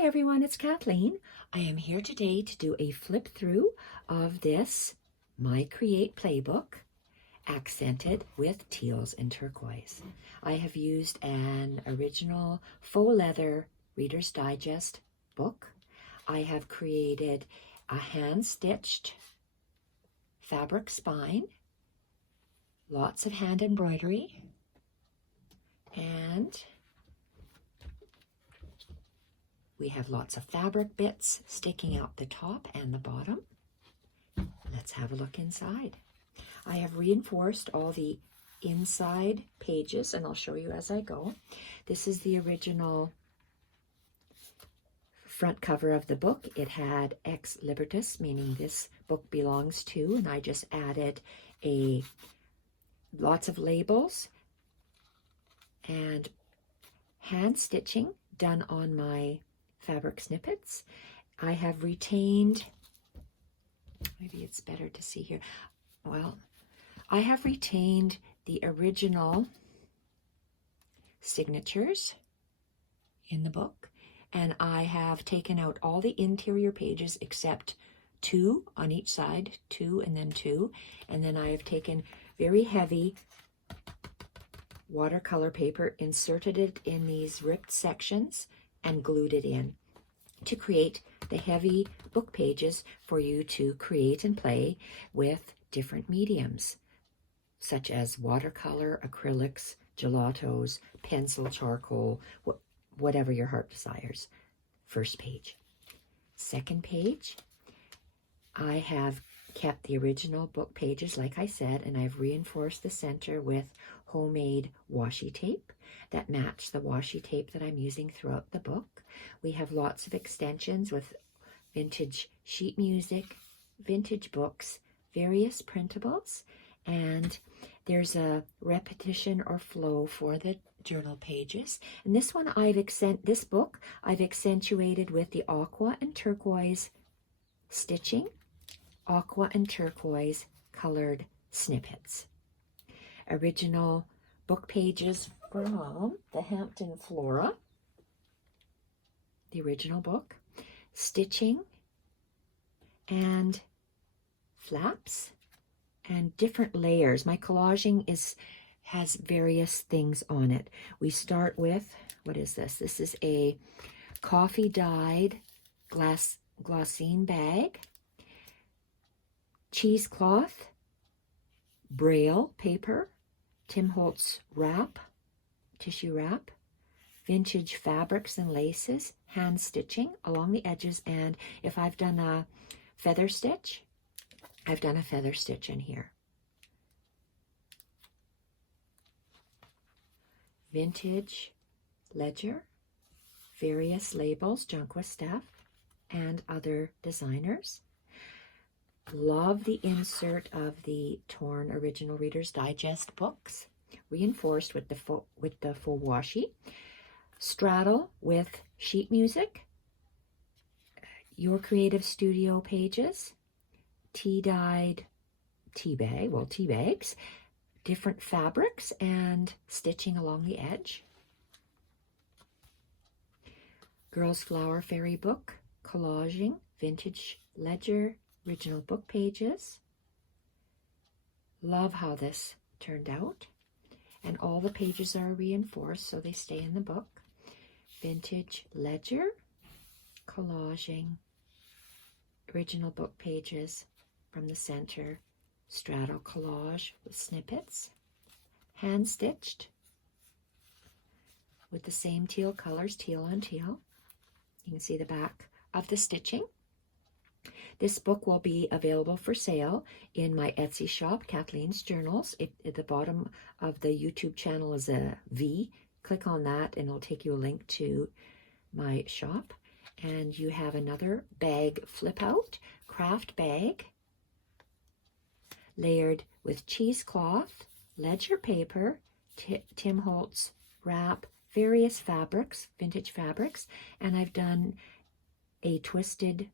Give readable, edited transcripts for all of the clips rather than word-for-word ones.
Hi everyone, it's Kathleen. I am here today to do a flip through of this My Create playbook, accented with teals and turquoise. I have used an original faux leather Reader's Digest book. I have created a hand-stitched fabric spine, lots of hand embroidery, and we have lots of fabric bits sticking out the top and the bottom. Let's have a look inside. I have reinforced all the inside pages, and I'll show you as I go. This is the original front cover of the book. It had ex libris, meaning this book belongs to, and I just added lots of labels and hand stitching done on my fabric snippets. I have retained, maybe it's better to see here. Well, I have retained the original signatures in the book, and I have taken out all the interior pages except 2 on each side, 2 and then 2, and then I have taken very heavy watercolor paper, inserted it in these ripped sections, and glued it in to create the heavy book pages for you to create and play with different mediums, such as watercolor, acrylics, gelatos, pencil, charcoal, whatever your heart desires. First page. Second page, I have kept the original book pages, like I said, and I've reinforced the center with homemade washi tape that match the washi tape that I'm using throughout the book. We have lots of extensions with vintage sheet music, vintage books, various printables, and there's a repetition or flow for the journal pages. And this one this book I've accentuated with the aqua and turquoise stitching, aqua and turquoise colored snippets. Original book pages from the Hampton Flora, the original book, stitching and flaps and different layers. My collaging has various things on it. We start with, what is this? This is a coffee dyed glassine bag, cheesecloth, braille paper, Tim Holtz wrap, tissue wrap, vintage fabrics and laces, hand stitching along the edges, and if I've done a feather stitch, I've done a feather stitch in here. Vintage ledger, various labels, Junquist stuff, and other designers. Love the insert of the torn original Reader's Digest books, reinforced with the full washi. Straddle with sheet music, Your Creative Studio pages, tea-dyed tea bags, different fabrics and stitching along the edge. Girls Flower Fairy book, collaging, vintage ledger, original book pages. Love how this turned out. And all the pages are reinforced so they stay in the book. Vintage ledger, collaging, original book pages from the center, straddle collage with snippets, hand stitched with the same teal colors, teal on teal. You can see the back of the stitching. This book will be available for sale in my Etsy shop, Kathleen's Journals. At the bottom of the YouTube channel is a V. Click on that and it'll take you a link to my shop. And you have another bag flip out, craft bag, layered with cheesecloth, ledger paper, Tim Holtz wrap, various fabrics, vintage fabrics, and I've done a twisted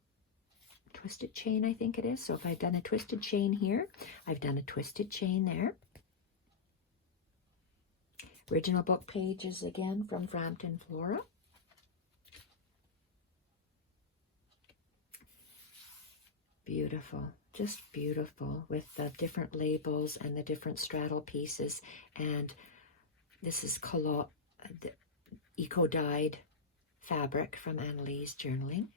chain, I think it is. So if I've done a twisted chain here, I've done a twisted chain there. Original book pages again from Hampton Flora. Beautiful, just beautiful, with the different labels and the different straddle pieces. And this is the eco-dyed fabric from Annalise Journaling.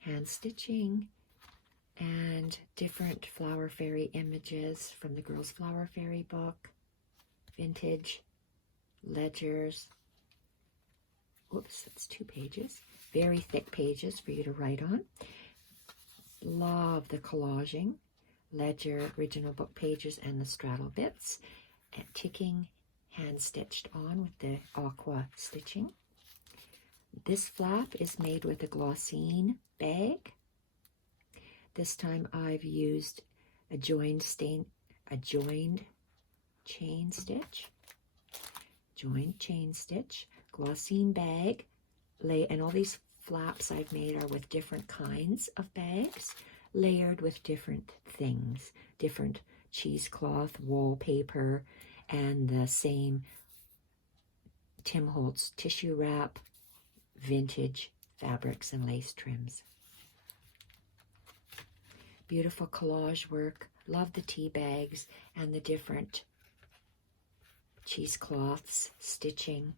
Hand stitching and different Flower Fairy images from the Girls Flower Fairy book. Vintage ledgers. Oops, that's 2 pages. Very thick pages for you to write on. Love the collaging, ledger, original book pages, and the straddle bits. And ticking, hand stitched on with the aqua stitching. This flap is made with a glossine bag. This time I've used a joined chain stitch, glossine bag, and all these flaps I've made are with different kinds of bags, layered with different things, different cheesecloth, wallpaper, and the same Tim Holtz tissue wrap, vintage fabrics and lace trims. Beautiful collage work. Love the tea bags and the different cheesecloths, stitching.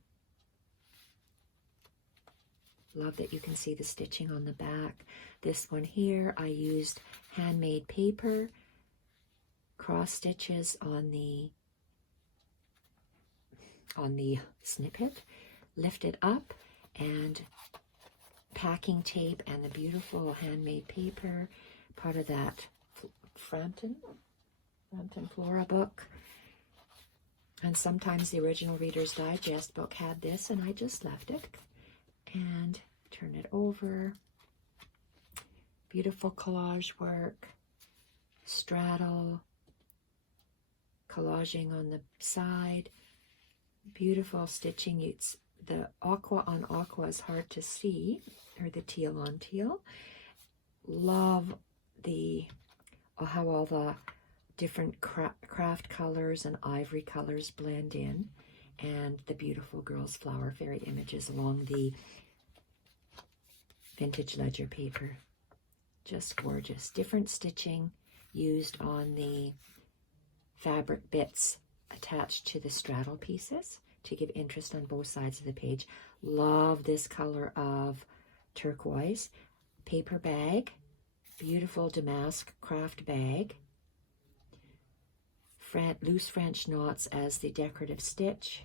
Love that you can see the stitching on the back. This one here, I used handmade paper, cross stitches on the snippet, lift it up, and packing tape and the beautiful handmade paper, part of that Frampton Flora book. And sometimes the original Reader's Digest book had this, and I just left it and turn it over. Beautiful collage work, straddle, collaging on the side, beautiful stitching. It's the aqua on aqua is hard to see, or the teal on teal. Love how all the different craft colors and ivory colors blend in, and the beautiful Girls Flower Fairy images along the vintage ledger paper. Just gorgeous. Different stitching used on the fabric bits attached to the straddle pieces to give interest on both sides of the page. Love this color of turquoise. Paper bag, beautiful damask craft bag. Loose French knots as the decorative stitch.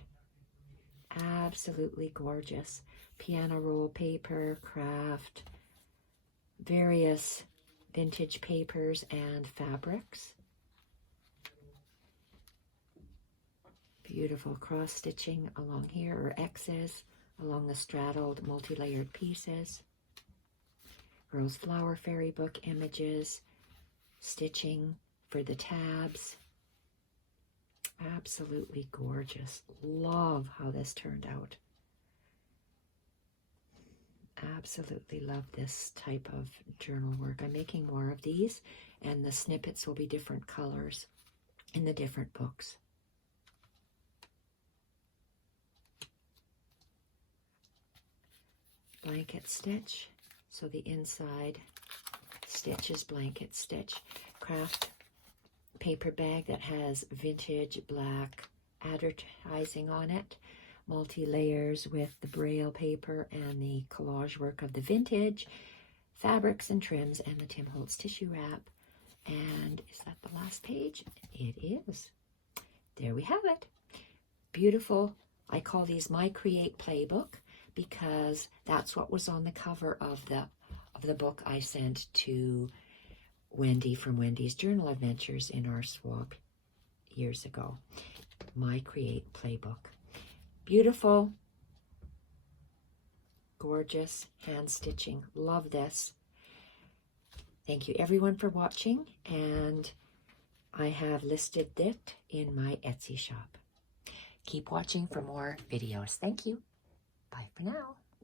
Absolutely gorgeous. Piano roll paper, craft, various vintage papers and fabrics. Beautiful cross stitching along here, or X's, along the straddled multi-layered pieces. Girls Flower Fairy book images, stitching for the tabs. Absolutely gorgeous. Love how this turned out. Absolutely love this type of journal work. I'm making more of these, and the snippets will be different colors in the different books. Blanket stitch. So the inside stitch is blanket stitch. Craft paper bag that has vintage black advertising on it. Multi-layers with the braille paper and the collage work of the vintage fabrics and trims and the Tim Holtz tissue wrap. And is that the last page? It is. There we have it. Beautiful. I call these my Create Playbook because that's what was on the cover of the book I sent to Wendy from Wendy's Journal Adventures in our swap years ago. My Create Playbook. Beautiful, gorgeous hand stitching. Love this. Thank you everyone for watching, and I have listed it in my Etsy shop. Keep watching for more videos. Thank you. Bye for now.